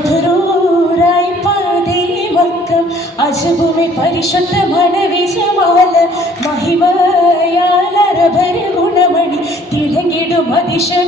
മധുരൂരായി പതിവക്കം അശുഭൂമി പരിശുദ്ധ മനവിശമാല മഹിമയാലരഭരി ഗുണമണി തിളങ്ങിടും അതിശം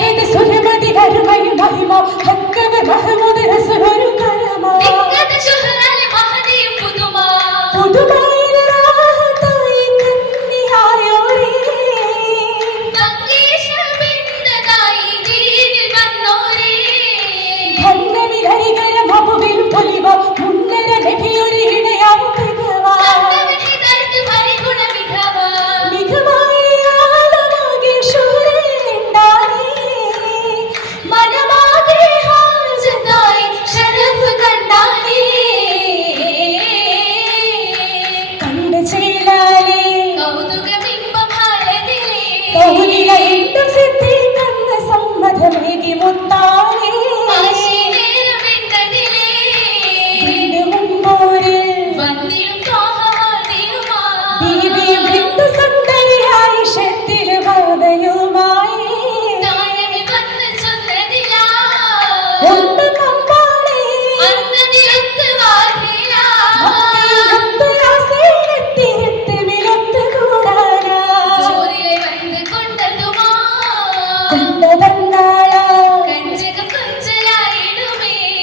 ഏത് സുരമതി അരുമയും മഹിമ? ഹക്കവ മഹമുദ് റസൂൽ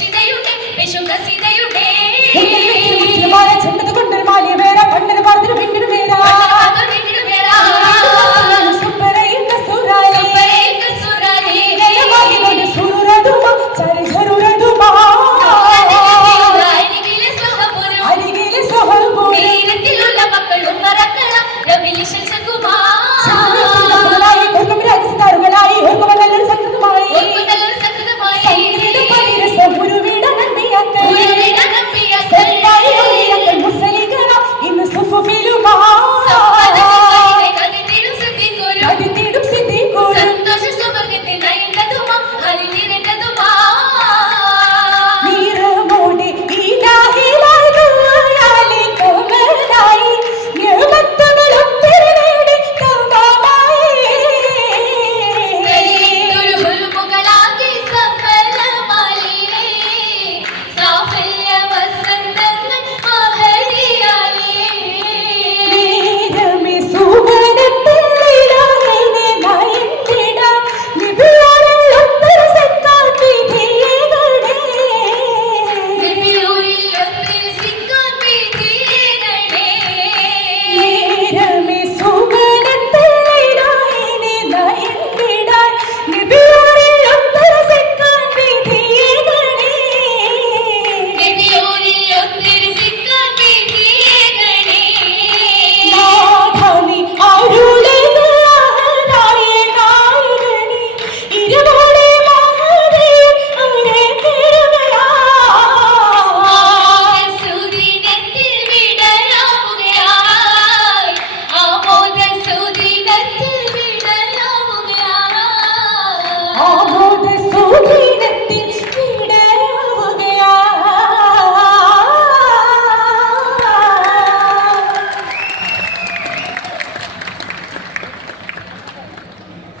ശിവയുടെ വിശുദ്ധ